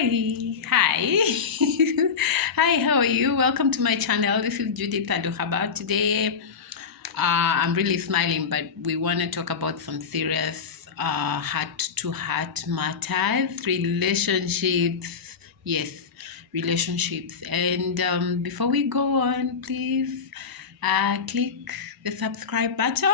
Hi. Hi, how are you? Welcome to my channel. This is Judith Aduhaba. Today, I'm really smiling, but we want to talk about some serious heart-to-heart matters, relationships. Yes, relationships. And before we go on, please click the subscribe button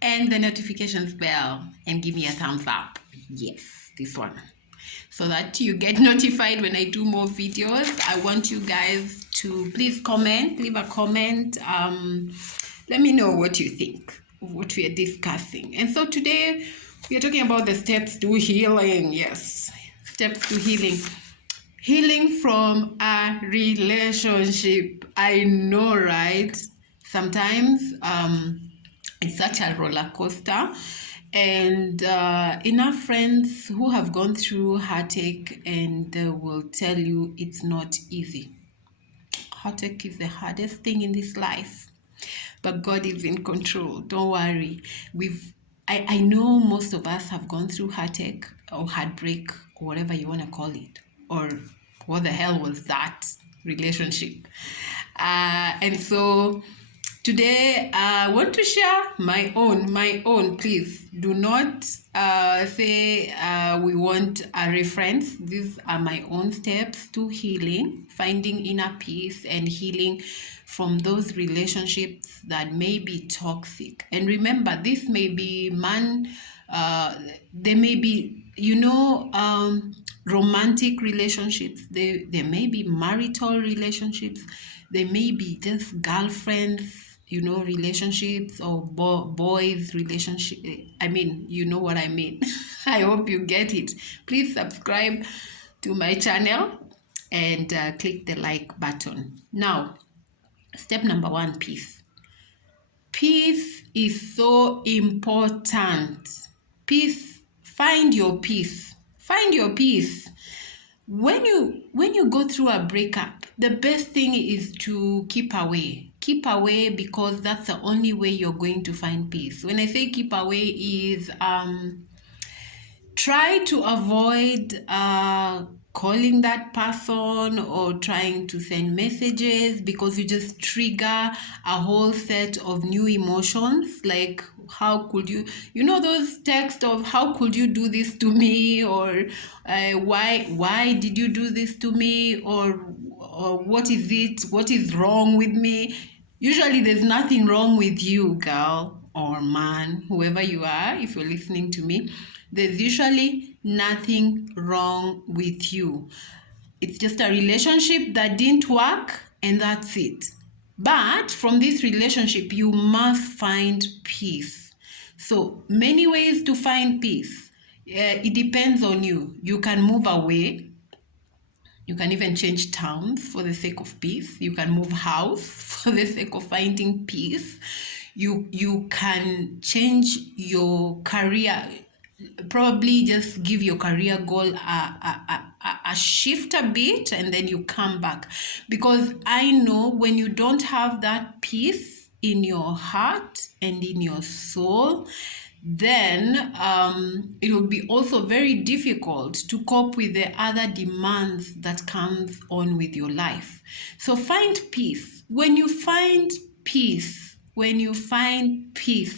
and the notifications bell and give me a thumbs up. Yes, this one, so that you get notified when I do more videos. I want you guys to please comment, leave a comment. Let me know what you think of what we are discussing. And so today we are talking about the steps to healing. Yes, steps to healing. Healing from a relationship. I know, right? Sometimes it's such a roller coaster. And enough friends who have gone through heartache, and they will tell you it's not easy. Heartache is the hardest thing in this life, but God is in control. Don't worry. I know most of us have gone through heartache or heartbreak or whatever you want to call it, or what the hell was that relationship. And so today I want to share my own. Please do not say we want a reference. These are my own steps to healing, finding inner peace and healing from those relationships that may be toxic. And remember, this may be they may be, romantic relationships. They may be marital relationships. They may be just girlfriends, relationships, or boys relationship. I mean, you know what I mean. I hope you get it. Please subscribe to my channel and click the like button. Now, step number 1, peace. Peace is so important. Peace. Find your peace. Find your peace. When you go through a breakup, the best thing is to keep away. Keep away, because that's the only way you're going to find peace. When I say keep away is try to avoid calling that person or trying to send messages, because you just trigger a whole set of new emotions, like how could you, those texts of how could you do this to me, or why did you do this to me, or what is wrong with me. Usually there's nothing wrong with you, girl or man, whoever you are. If you're listening to me, there's usually nothing wrong with you. It's just a relationship that didn't work, and that's it. But from this relationship, you must find peace. So many ways to find peace. It depends on you. You can move away. You can even change towns for the sake of peace. You can move house for the sake of finding peace. You can change your career. Probably just give your career goal a shift a bit, and then you come back. Because I know when you don't have that peace in your heart and in your soul, then it will be also very difficult to cope with the other demands that comes on with your life. So find peace. When you find peace,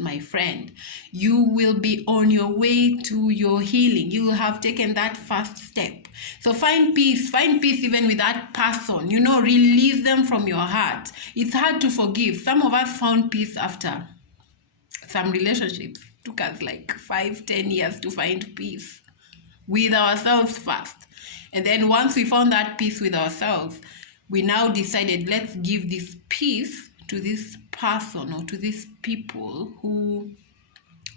my friend, you will be on your way to your healing. You will have taken that first step. So find peace even with that person, release them from your heart. It's hard to forgive. Some of us found peace after some relationships. Took us like 5-10 years to find peace with ourselves first. And then once we found that peace with ourselves, we now decided, let's give this peace to this person or to these people who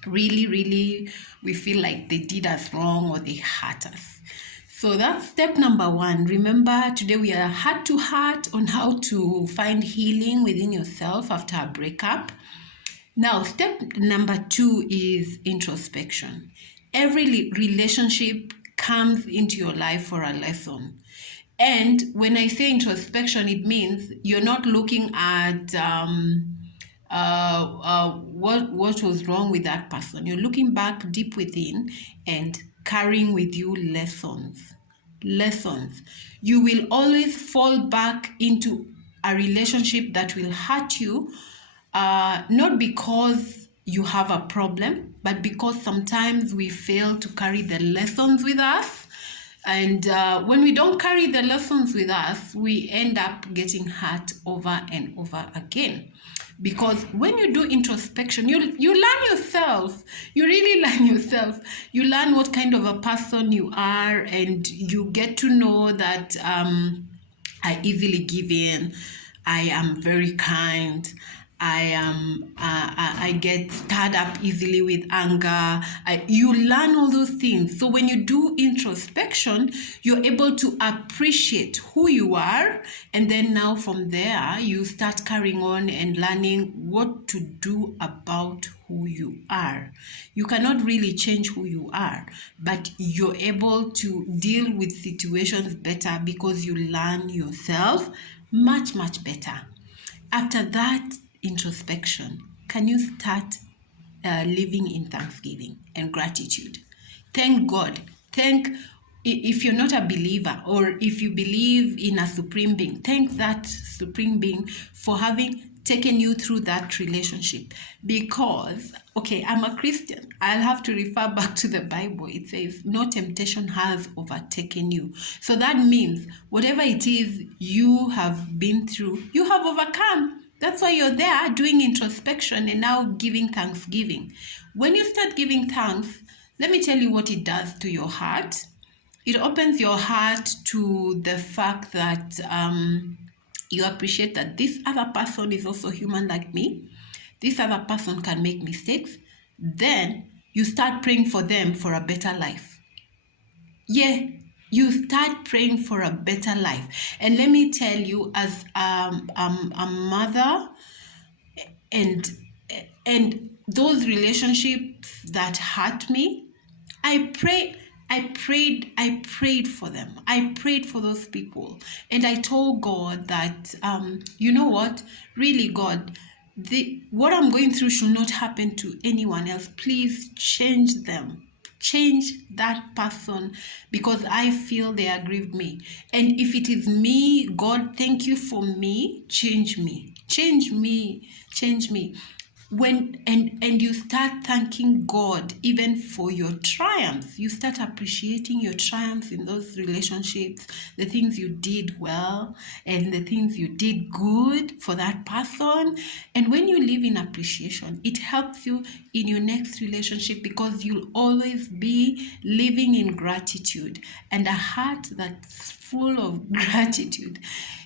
really we feel like they did us wrong or they hurt us. So that's step number 1. Remember, today we are heart to heart on how to find healing within yourself after a breakup. Now, step number 2 is introspection. Every relationship comes into your life for a lesson. And when I say introspection, it means you're not looking at what was wrong with that person. You're looking back deep within and carrying with you lessons. lessons. You will always fall back into a relationship that will hurt you, not because you have a problem, but because sometimes we fail to carry the lessons with us. And when we don't carry the lessons with us, we end up getting hurt over and over again. Because when you do introspection, you learn yourself. You really learn yourself. You learn what kind of a person you are, and you get to know that I easily give in. I am very kind. I get stirred up easily with anger. You learn all those things. So when you do introspection, you're able to appreciate who you are, and then now from there you start carrying on and learning what to do about who you are. You cannot really change who you are, but you're able to deal with situations better because you learn yourself much better. After that introspection, can you start living in thanksgiving and gratitude? Thank God. If you're not a believer, or if you believe in a supreme being, thank that supreme being for having taken you through that relationship. Because, okay, I'm a Christian. I'll have to refer back to the Bible. It says, no temptation has overtaken you. So that means whatever it is you have been through, you have overcome. That's why you're there doing introspection and now giving thanksgiving. When you start giving thanks, let me tell you what it does to your heart. It opens your heart to the fact that you appreciate that this other person is also human like me. This other person can make mistakes. Then you start praying for them for a better life. Yeah, you start praying for a better life. And let me tell you, as a mother, and those relationships that hurt me, I prayed for them. I prayed for those people. And I told God that, you know what? Really, God, what I'm going through should not happen to anyone else. Please change them. Change that person, because I feel they aggrieved me. And if it is me, God, thank you for me. Change me. Change me. Change me. And you start thanking God even for your triumphs. You start appreciating your triumphs in those relationships, the things you did well and the things you did good for that person. And when you live in appreciation, it helps you in your next relationship, because you'll always be living in gratitude. And a heart that's full of gratitude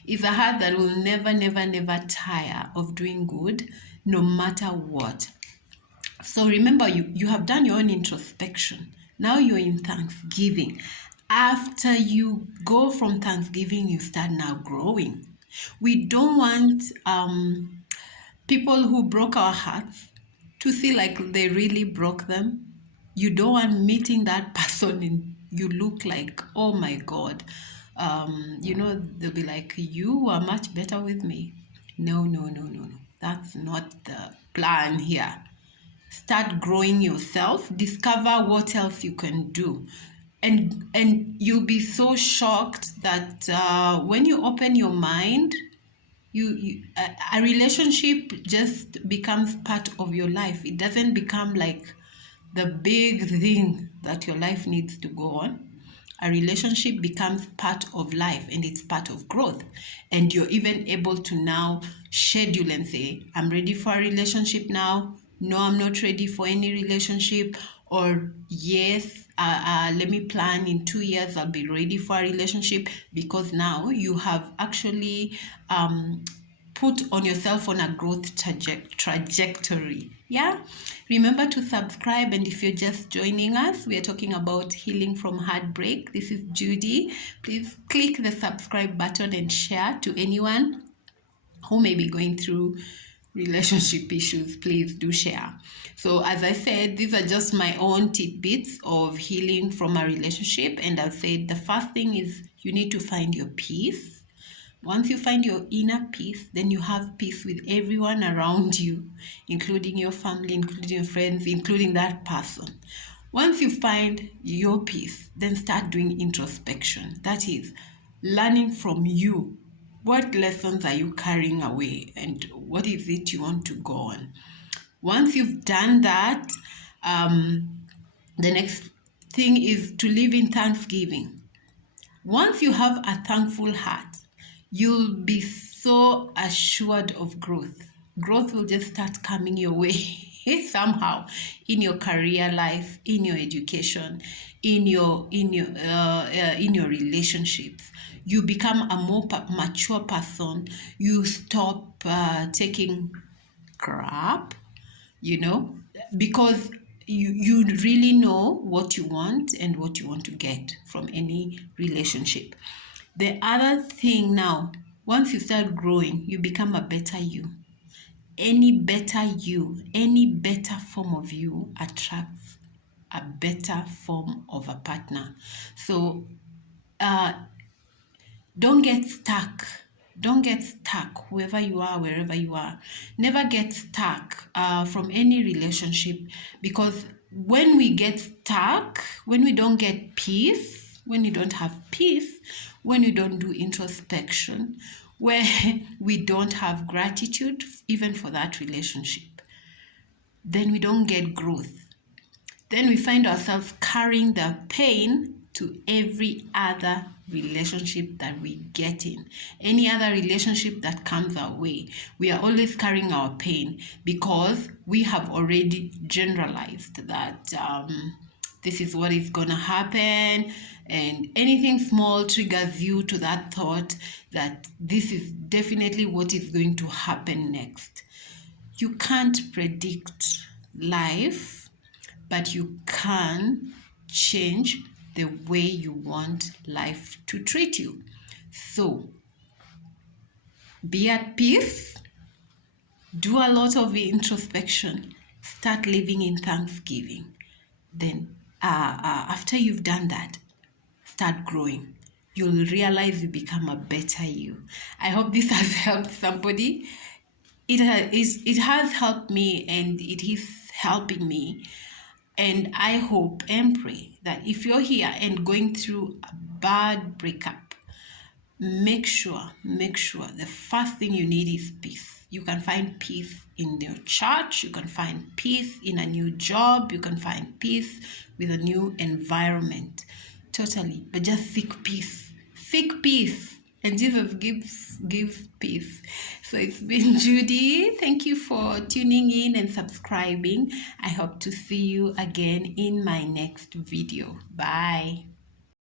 is a heart that will never tire of doing good, no matter what. So remember, you have done your own introspection. Now you're in thanksgiving. After you go from thanksgiving, you start now growing. We don't want people who broke our hearts to feel like they really broke them. You don't want meeting that person and you look like, oh my God. They'll be like, you are much better with me. No. That's not the plan here. Start growing yourself. Discover what else you can do. And you'll be so shocked that when you open your mind, a relationship just becomes part of your life. It doesn't become like the big thing that your life needs to go on. A relationship becomes part of life, and it's part of growth. And you're even able to now schedule and say, I'm ready for a relationship now. No, I'm not ready for any relationship. Or yes, let me plan in 2 years, I'll be ready for a relationship, because now you have actually put on yourself on a growth trajectory. Yeah, remember to subscribe. And if you're just joining us, we are talking about healing from heartbreak. This is Judy. Please click the subscribe button and share to anyone who may be going through relationship issues. Please do share. So as I said, these are just my own tidbits of healing from a relationship. And I'll say the first thing is you need to find your peace. Once you find your inner peace, then you have peace with everyone around you, including your family, including your friends, including that person. Once you find your peace, then start doing introspection. That is, learning from you. What lessons are you carrying away, and what is it you want to go on? Once you've done that, the next thing is to live in thanksgiving. Once you have a thankful heart, you'll be so assured of growth. Growth will just start coming your way somehow, in your career life, in your education, in your relationships. You become a more mature person. You stop taking crap, because you really know what you want and what you want to get from any relationship. The other thing now, once you start growing, you become a better you. Any better form of you attracts a better form of a partner. So don't get stuck. Don't get stuck, whoever you are, wherever you are. Never get stuck from any relationship, because when we get stuck, when we don't get peace, when you don't have peace, when you don't do introspection, where we don't have gratitude even for that relationship, then we don't get growth. Then we find ourselves carrying the pain to every other relationship that we get in. Any other relationship that comes our way, we are always carrying our pain, because we have already generalized that this is what is going to happen, and anything small triggers you to that thought that this is definitely what is going to happen next. You can't predict life, but you can change the way you want life to treat you. So be at peace, do a lot of introspection, start living in thanksgiving. Then after you've done that, start growing. You'll realize you become a better you. I hope this has helped somebody. It has helped me, and it is helping me. And I hope and pray that if you're here and going through a bad breakup, make sure the first thing you need is peace. You can find peace in your church, you can find peace in a new job, you can find peace with a new environment. Totally. But just seek peace. Seek peace. And Jesus gives peace. So it's been Judy. Thank you for tuning in and subscribing. I hope to see you again in my next video. Bye.